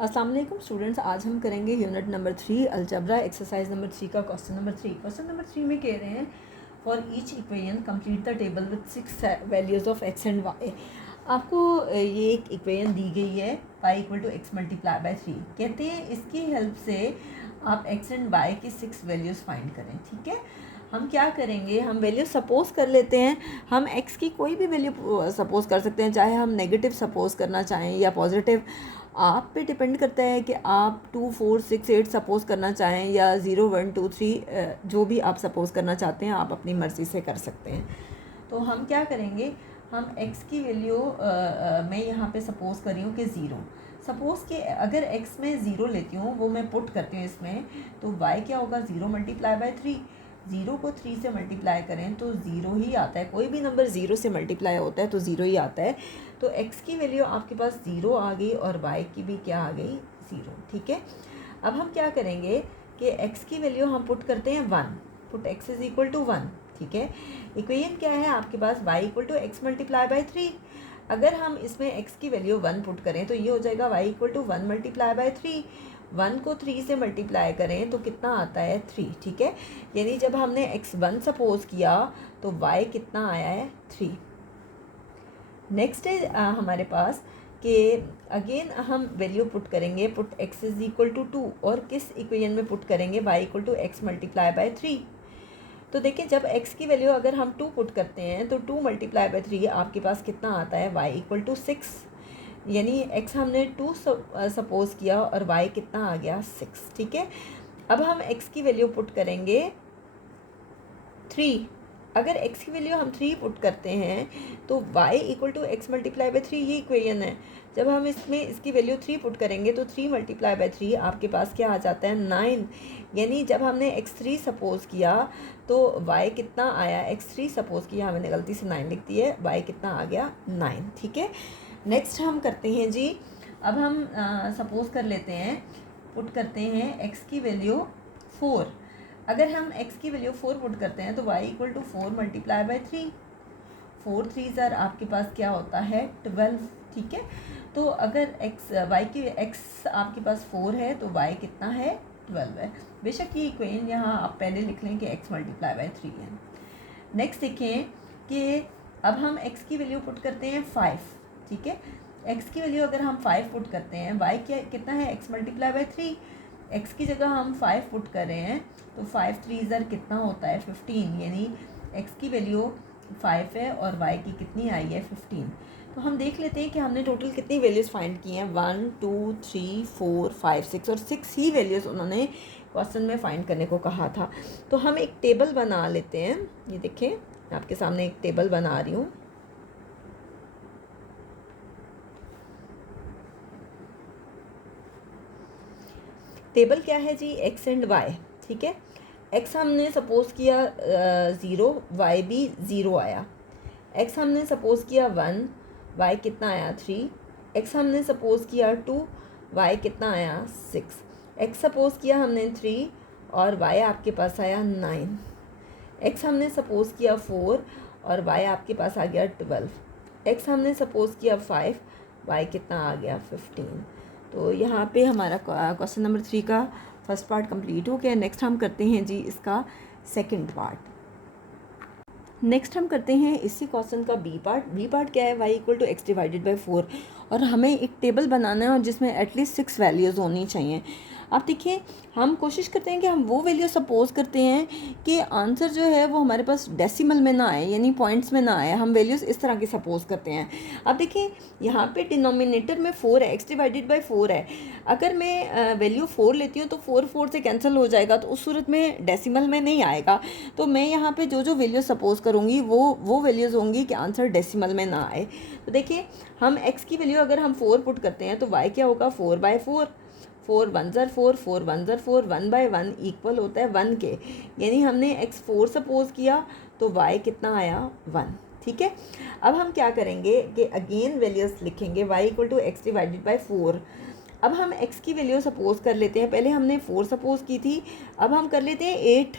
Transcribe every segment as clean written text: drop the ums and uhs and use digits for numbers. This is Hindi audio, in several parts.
अस्सलाम वालेकुम स्टूडेंट्स, आज हम करेंगे unit number 3 algebra exercise number 3 का क्वेश्चन नंबर 3। क्वेश्चन नंबर 3 में कह रहे हैं for each equation complete the table with 6 values of x and y. आपको ये एक इक्वेशन दी गई है y equal to x multiply by 3। कहते हैं इसकी हेल्प से आप एक्स एंड वाई की 6 वैल्यूज़ फाइंड करें। ठीक है, हम क्या करेंगे, हम वैल्यू सपोज कर लेते हैं। हम x की कोई भी वैल्यू सपोज कर सकते हैं, चाहे हम नेगेटिव सपोज करना चाहें या पॉजिटिव। आप पे डिपेंड करता है कि आप 2, 4, 6, 8 सपोज करना चाहें या 0, 1, 2, 3 जो भी आप सपोज करना चाहते हैं आप अपनी मर्ज़ी से कर सकते हैं। तो हम क्या करेंगे, हम x की वैल्यू मैं यहाँ पे सपोज कर रही हूँ कि 0। सपोज़ कि अगर x में 0 लेती हूँ, वो मैं पुट करती हूँ इसमें, तो y क्या होगा 0 मल्टीप्लाई बाय 3। 0 को 3 से मल्टीप्लाई करें तो 0 ही आता है। कोई भी नंबर 0 से मल्टीप्लाई होता है तो 0 ही आता है। तो x की वैल्यू आपके पास 0 आ गई और y की भी क्या आ गई, 0। ठीक है, अब हम क्या करेंगे कि x की वैल्यू हम पुट करते हैं 1। Put x is equal to 1। ठीक है, इक्वेशन क्या है आपके पास, y equal to x multiply by 3। अगर हम इसमें x की वैल्यू 1 पुट करें तो ये हो जाएगा y equal to 1 multiply by 3। 1 को 3 से मल्टीप्लाई करें तो कितना आता है, 3। ठीक है, यानी जब हमने x1 सपोज किया तो y कितना आया है, 3। नेक्स्ट है हमारे पास कि अगेन हम वैल्यू पुट करेंगे, put x is equal to 2 और किस इक्वेशन में पुट करेंगे, y equal to x multiply by 3। तो देखिए जब x की वैल्यू अगर हम 2 पुट करते हैं तो 2 मल्टीप्लाई बाई 3 आपके पास कितना आता है, y इक्वल टू 6। यानी x हमने 2 सपोज किया और y कितना आ गया, 6। ठीक है, अब हम x की वैल्यू पुट करेंगे 3। अगर x की वैल्यू हम 3 पुट करते हैं तो y equal to x multiply by 3 ये इक्वेशन है। जब हम इसमें इसकी वैल्यू 3 पुट करेंगे तो 3 मल्टीप्लाई बाई 3 आपके पास क्या आ जाता है, 9। यानी जब हमने x3 सपोज किया तो y कितना आया, x3 सपोज किया, मैंने गलती से 9 लिख दी है, y कितना आ गया, 9। ठीक है, नेक्स्ट हम करते हैं जी, अब हम सपोज कर लेते हैं, पुट करते हैं x की वैल्यू 4। अगर हम x की वैल्यू 4 पुट करते हैं तो y equal to 4 multiply by 3। 4 3 ज़र आपके पास क्या होता है, 12। ठीक है, तो अगर y की x आपके पास 4 है तो y कितना है, 12 है। बेशक ये इक्वेशन यहाँ आप पहले लिख लें कि x मल्टीप्लाई बाई 3 है। नेक्स्ट देखें कि अब हम x की वैल्यू पुट करते हैं 5। ठीक है, x की वैल्यू अगर हम 5 पुट करते हैं, y क्या कितना है, x मल्टीप्लाई बाई 3। x की जगह हम 5 पुट कर रहे हैं तो 5 3 ज़र कितना होता है, 15। यानी x की वैल्यू 5 है और y की कितनी आई है, 15। तो हम देख लेते हैं कि हमने टोटल कितनी वैल्यूज़ फाइंड की हैं, 1 2 3 4 5 6 और 6 ही वैल्यूज़ उन्होंने क्वेश्चन में फाइंड करने को कहा था। तो हम एक टेबल बना लेते हैं। ये देखें, आपके सामने एक टेबल बना रही हूँ। टेबल क्या है जी, x एंड y। ठीक है, x हमने सपोज किया 0, y भी 0 आया। x हमने सपोज किया 1, y कितना आया, 3। x हमने सपोज किया 2, y कितना आया, 6। x सपोज किया हमने 3 और y आपके पास आया 9। x हमने सपोज किया 4 और y आपके पास आ गया 12। x हमने सपोज किया 5, y कितना आ गया, 15। तो यहाँ पे हमारा क्वेश्चन नंबर 3 का फर्स्ट पार्ट कंप्लीट हो गया। नेक्स्ट हम करते हैं जी इसका सेकंड पार्ट। नेक्स्ट हम करते हैं इसी क्वेश्चन का बी पार्ट क्या है, y equal to x divided by 4 और हमें एक टेबल बनाना है और जिसमें एटलीस्ट 6 वैल्यूज़ होनी चाहिए। आप देखिए, हम कोशिश करते हैं कि हम वो वैल्यू सपोज करते हैं कि आंसर जो है वो हमारे पास डेसिमल में ना आए, यानी पॉइंट्स में ना आए। हम वैल्यूज़ इस तरह की सपोज करते हैं। अब देखिए यहाँ पे डिनोमिनेटर में 4 है, एक्स डिवाइडेड बाई 4 है। अगर मैं वैल्यू 4 लेती हूँ तो 4 4 से कैंसिल हो जाएगा, तो उस सूरत में डेसिमल में नहीं आएगा। तो मैं यहाँ पे जो जो वैल्यू सपोज करूँगी वो वैल्यूज़ होंगी कि आंसर डेसिमल में ना आए। तो देखिए हम x की वैल्यू अगर हम 4 पुट करते हैं तो y क्या होगा, 4 बाई 4। 4 1 ज़र 4, 4 1 ज़र 4, 1 बाई 1 इक्वल होता है 1 के। यानी हमने x 4 सपोज किया तो y कितना आया, 1। ठीक है, अब हम क्या करेंगे कि अगेन वैल्यूज़ लिखेंगे, y equal to x divided by 4। अब हम x की वैल्यू सपोज कर लेते हैं। पहले हमने 4 सपोज की थी, अब हम कर लेते हैं 8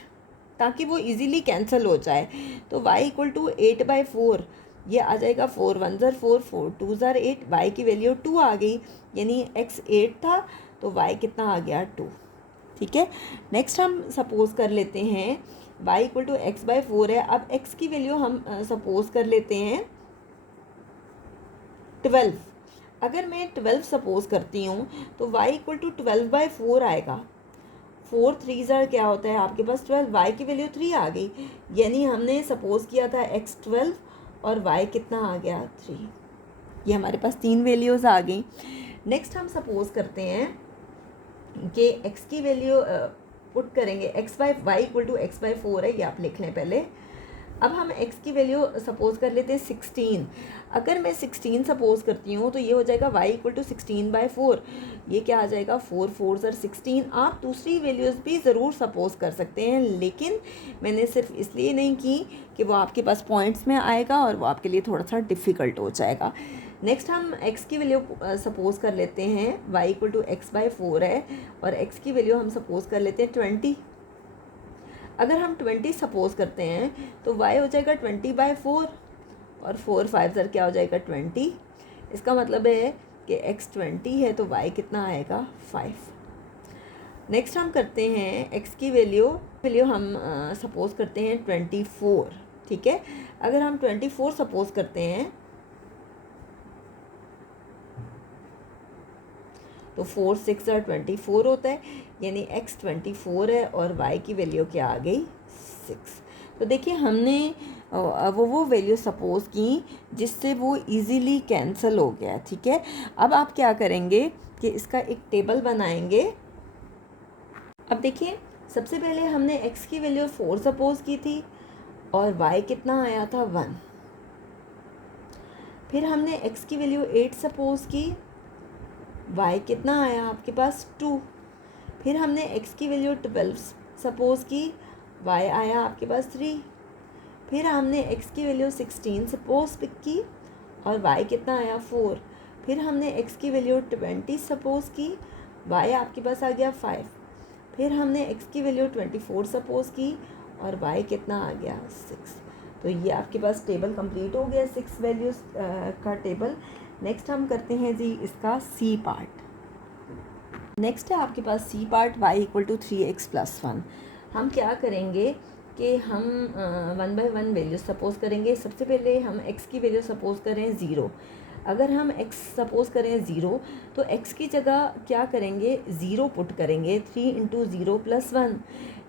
ताकि वो इजीली कैंसिल हो जाए। तो y इक्वल टू 8 बाई 4 ये आ जाएगा 4 1 ज़र 4 4 2 ज़र 8, वाई की वैल्यू 2 आ गई, यानी x 8 था तो y कितना आ गया 2। ठीक है, नेक्स्ट हम सपोज कर लेते हैं y equal to x by 4 है। अब x की वैल्यू हम सपोज कर लेते हैं 12। अगर मैं 12 सपोज करती हूँ तो y इक्वल टू 12/4 आएगा। 4 3 ज़र क्या होता है आपके पास 12, y की वैल्यू 3 आ गई, यानी हमने सपोज किया था x 12 और y कितना आ गया 3। ये हमारे पास 3 वैल्यूज़ आ गई। नेक्स्ट हम सपोज करते हैं कि x की वैल्यू पुट करेंगे, x by y equal to x by 4 है, ये आप लिख लें पहले। अब हम x की वैल्यू सपोज कर लेते हैं 16। अगर मैं 16 सपोज करती हूँ तो ये हो जाएगा y इक्वल टू 16/4। ये क्या आ जाएगा 4 4 ज़र 16। आप दूसरी वैल्यूज़ भी ज़रूर सपोज कर सकते हैं, लेकिन मैंने सिर्फ इसलिए नहीं की कि वो आपके पास पॉइंट्स में आएगा और वो आपके लिए थोड़ा सा डिफ़िकल्ट हो जाएगा। नेक्स्ट हम x की वैल्यू सपोज कर लेते हैं y इक्वल टू x/4 है, और x की वैल्यू हम सपोज कर लेते हैं 20। अगर हम 20 सपोज करते हैं तो y हो जाएगा 20/4, और 4 5 ज़र क्या हो जाएगा 20। इसका मतलब है कि x 20 है तो y कितना आएगा 5। नेक्स्ट हम करते हैं x की वैल्यू हम सपोज करते हैं 24। ठीक है, अगर हम 24 सपोज करते हैं तो 4 6 ज़र 24 होता है, यानी x 24 है और y की वैल्यू क्या आ गई 6। तो देखिए हमने वो वैल्यू सपोज की जिससे वो इजीली कैंसिल हो गया। ठीक है, अब आप क्या करेंगे कि इसका एक टेबल बनाएंगे। अब देखिए सबसे पहले हमने x की वैल्यू 4 सपोज की थी और y कितना आया था 1। फिर हमने x की वैल्यू 8 सपोज की, y कितना आया आपके पास 2। फिर हमने x की वैल्यू 12 सपोज की, y आया आपके पास 3। फिर हमने x की वैल्यू 16 सपोज पिक की और y कितना आया 4। फिर हमने x की वैल्यू 20 सपोज की, y आपके पास आ गया 5। फिर हमने x की वैल्यू 24 सपोज की और y कितना आ गया 6। तो ये आपके पास टेबल कंप्लीट हो गया 6 वैल्यूज़ का टेबल। नेक्स्ट हम करते हैं जी इसका सी पार्ट। नेक्स्ट है आपके पास C part y equal to 3x + 1। हम क्या करेंगे कि हम 1/1 वैल्यू सपोज करेंगे। सबसे पहले हम x की वैल्यू सपोज करें 0। अगर हम x सपोज करें 0 तो x की जगह क्या करेंगे 0 पुट करेंगे। 3 × 0 + 1।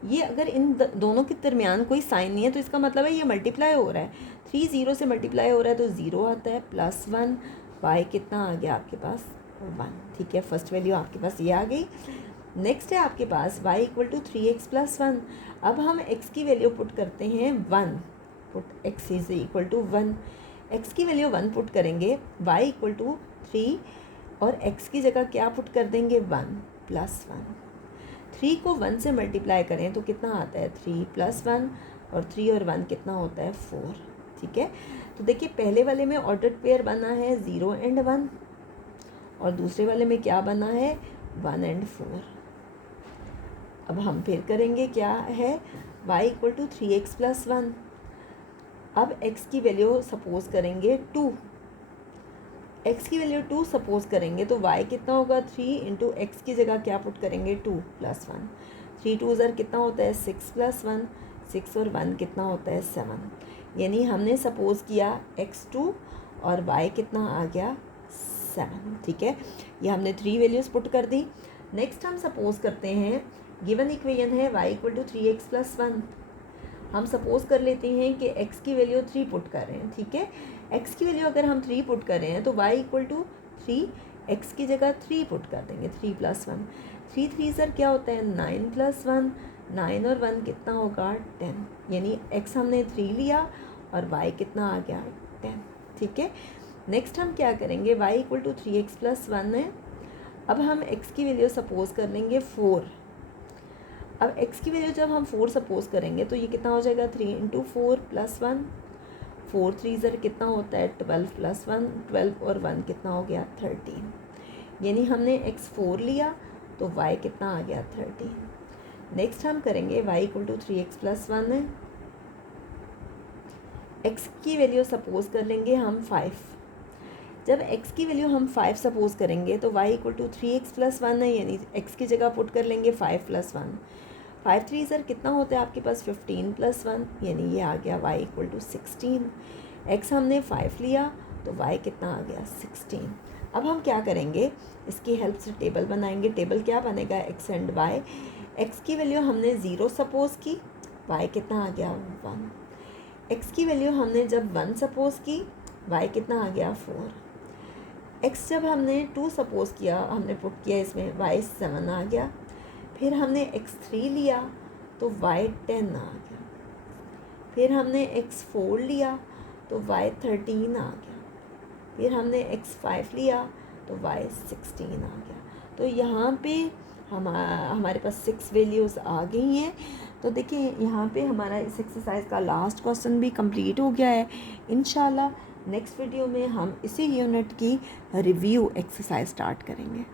ये अगर इन दोनों के दरमियान कोई साइन नहीं है तो इसका मतलब है ये मल्टीप्लाई हो रहा है। 3 0 से मल्टीप्लाई हो रहा है तो 0 आता है +1। y कितना आ गया आपके पास 1। ठीक है, फर्स्ट वैल्यू आपके पास ये आ गई। नेक्स्ट है आपके पास y इक्वल टू 3x + 1। अब हम x की वैल्यू पुट करते हैं 1। Put x is equal to 1। x की वैल्यू 1 पुट करेंगे, y इक्वल टू 3 और x की जगह क्या पुट कर देंगे 1 + 1। 3 को 1 से मल्टीप्लाई करें तो कितना आता है 3 + 1, और 3 और 1 कितना होता है 4। ठीक है, तो देखिए पहले वाले में ऑर्डर्ड पेयर बना है 0 एंड 1 और दूसरे वाले में क्या बना है 1 एंड 4। अब हम फिर करेंगे क्या है y इक्वल टू 3x + 1। अब x की वैल्यू सपोज करेंगे 2। x की वैल्यू 2 सपोज करेंगे तो y कितना होगा 3 × x की जगह क्या पुट करेंगे 2 + 1। 3 2 ज़र कितना होता है 6 + 1। 6 और 1 कितना होता है 7। यानी हमने सपोज किया x2 और y कितना आ गया 7। ठीक है, ये हमने 3 वैल्यूज़ पुट कर दी। नेक्स्ट हम सपोज करते हैं गिवन इक्वेशन है y इक्वल टू 3x + 1। हम सपोज कर लेते हैं कि x की वैल्यू 3 पुट कर रहे हैं। ठीक है, x की वैल्यू अगर हम 3 पुट कर रहे हैं तो y इक्वल टू 3, x की जगह 3 पुट कर देंगे 3 + 1। 3 3 ज़र क्या होता है 9 + 1। 9 और 1 कितना होगा 10। यानी x हमने 3 लिया और y कितना आ गया 10। ठीक है, नेक्स्ट हम क्या करेंगे y इक्वल टू 3x + 1 है। अब हम x की वैल्यू सपोज कर लेंगे 4। अब x की वैल्यू जब हम 4 सपोज करेंगे तो ये कितना हो जाएगा 3 × 4 + 1। 4 3 ज़र कितना होता है 12 + 1। 12 और 1 कितना हो गया 13। यानी हमने x 4 लिया तो y कितना आ गया 13। नेक्स्ट हम करेंगे y इक्वल टू 3x + 1 है। x की वैल्यू सपोज कर लेंगे हम 5। जब x की वैल्यू हम 5 सपोज करेंगे तो y इक्वल टू 3x+1 है, यानी x की जगह पुट कर लेंगे 5+1। 5 3 सर कितना होता है आपके पास 15+1, यानी ये आ गया y इक्वल टू 16। x हमने 5 लिया तो y कितना आ गया 16। अब हम क्या करेंगे, इसकी हेल्प से टेबल बनाएंगे। टेबल क्या बनेगा, x एंड y। x की वैल्यू हमने 0 सपोज की, y कितना आ गया 1। x की वैल्यू हमने जब 1 सपोज की, y कितना आ गया 4। x जब हमने 2 सपोज किया, हमने पुट किया इसमें, y 7 आ गया। फिर हमने x3 लिया तो y 10 आ गया। फिर हमने x4 लिया तो y 13 आ गया। फिर हमने x5 लिया तो y 16 आ गया। तो यहाँ पे हमारे पास 6 वैल्यूज़ आ गई हैं। तो देखिए यहाँ पे हमारा इस एक्सरसाइज का लास्ट क्वेश्चन भी कंप्लीट हो गया है। इंशाल्लाह नेक्स्ट वीडियो में हम इसी यूनिट की रिव्यू एक्सरसाइज स्टार्ट करेंगे।